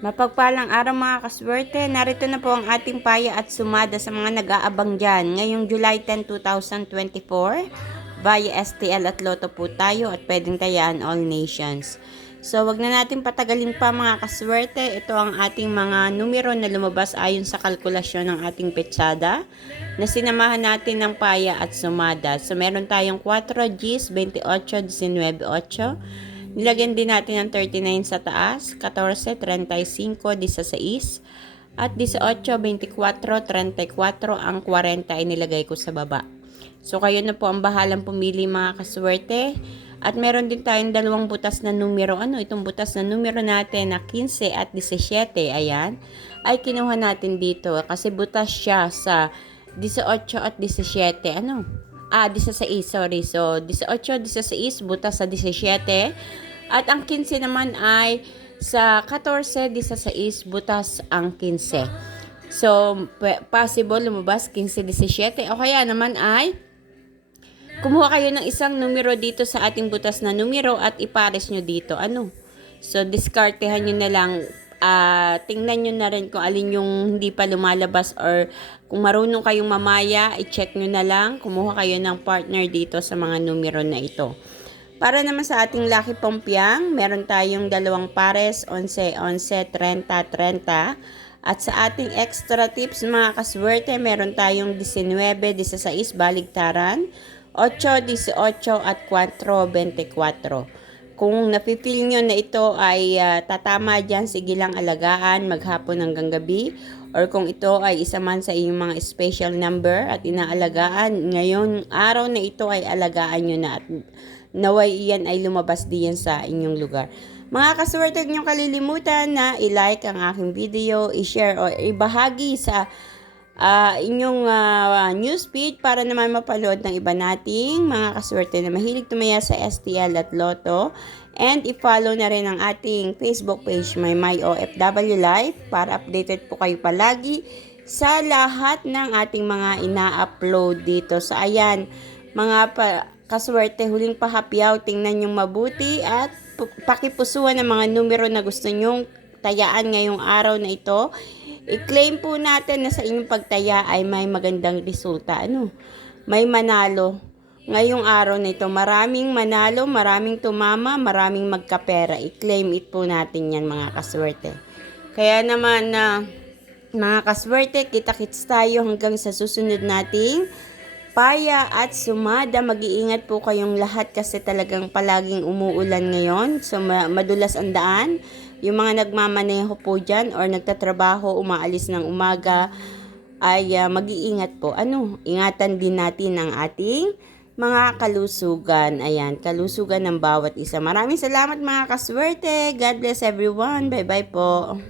Mapagpalang araw mga kaswerte, narito na po ang ating paya at sumada sa mga nag-aabang dyan. Ngayong July 10, 2024, via STL at Lotto po tayo at pwedeng tayaan all nations. So, wag na natin patagalin pa mga kaswerte. Ito ang ating mga numero na lumabas ayon sa kalkulasyon ng ating petsada na sinamahan natin ng paya at sumada. So, meron tayong 4 Gs, 28, 19, 8. Nilagyan din natin ng 39 sa taas, 14, 35, 16, at 18, 24, 34, ang 40 ay nilagay ko sa baba. So, kayo na po ang bahalang pumili mga kaswerte. At meron din tayong dalawang butas na numero. Ano, itong butas na numero natin na 15 at 17, ayan, ay kinuha natin dito. Kasi butas siya sa 18 at 17. Ano? Ah, 16, sorry. So, 18, 16, butas sa 17. At ang 15 naman ay sa 14, 16, butas ang 15. So, possible lumabas 15, 17. O kaya naman ay kumuha kayo ng isang numero dito sa ating butas na numero at ipares nyo dito. Ano? So, diskartehan nyo na lang. Ah tingnan nyo na rin kung alin yung hindi pa lumalabas or kung marunong kayong mamaya, i-check nyo na lang. Kumuha kayo ng partner dito sa mga numero na ito. Para naman sa ating Lucky Pompiang, meron tayong dalawang pares, 11, 11, 30, 30. At sa ating extra tips mga kaswerte, meron tayong 19, 16, baligtaran, 8, 18 at 4, 24. Kung napipil nyo na ito ay ah, tatama dyan, sige lang alagaan maghapon hanggang gabi. Or kung ito ay isa man sa inyong mga special number at inaalagaan, ngayon araw na ito ay alagaan nyo na at naway iyan ay lumabas diyan sa inyong lugar. Mga kaswerte, huwag kalilimutan na i-like ang aking video, i-share o ibahagi sa ah, inyong ah, newsfeed para naman mapanood ng iba nating mga kaswerte na mahilig tumaya sa STL at Lotto. And i-follow na rin ang ating Facebook page, My My OFW Life, para updated po kayo palagi sa lahat ng ating mga ina-upload dito. So ayan, mga pa, kaswerte, huling pahapyaw, tingnan yung mabuti at pu- pakipusuan ng mga numero na gusto nyong tayaan ngayong araw na ito. I-claim po natin na sa inyong pagtaya ay may magandang resulta. Ano? May manalo. Ngayong araw na ito, maraming manalo, maraming tumama, maraming magkapera. I-claim it po natin yan mga kaswerte. Kaya naman na mga kaswerte, kita-kits tayo hanggang sa susunod nating paya at sumada. Mag-iingat po kayong lahat kasi talagang palaging umuulan ngayon. So ma- madulas ang daan. Yung mga nagmamaneho po dyan or nagtatrabaho, umaalis ng umaga, ay ah, mag-iingat po. Ano, ingatan din natin ang ating mga kalusugan. Ayan, kalusugan ng bawat isa. Maraming salamat mga kaswerte. God bless everyone. Bye-bye po.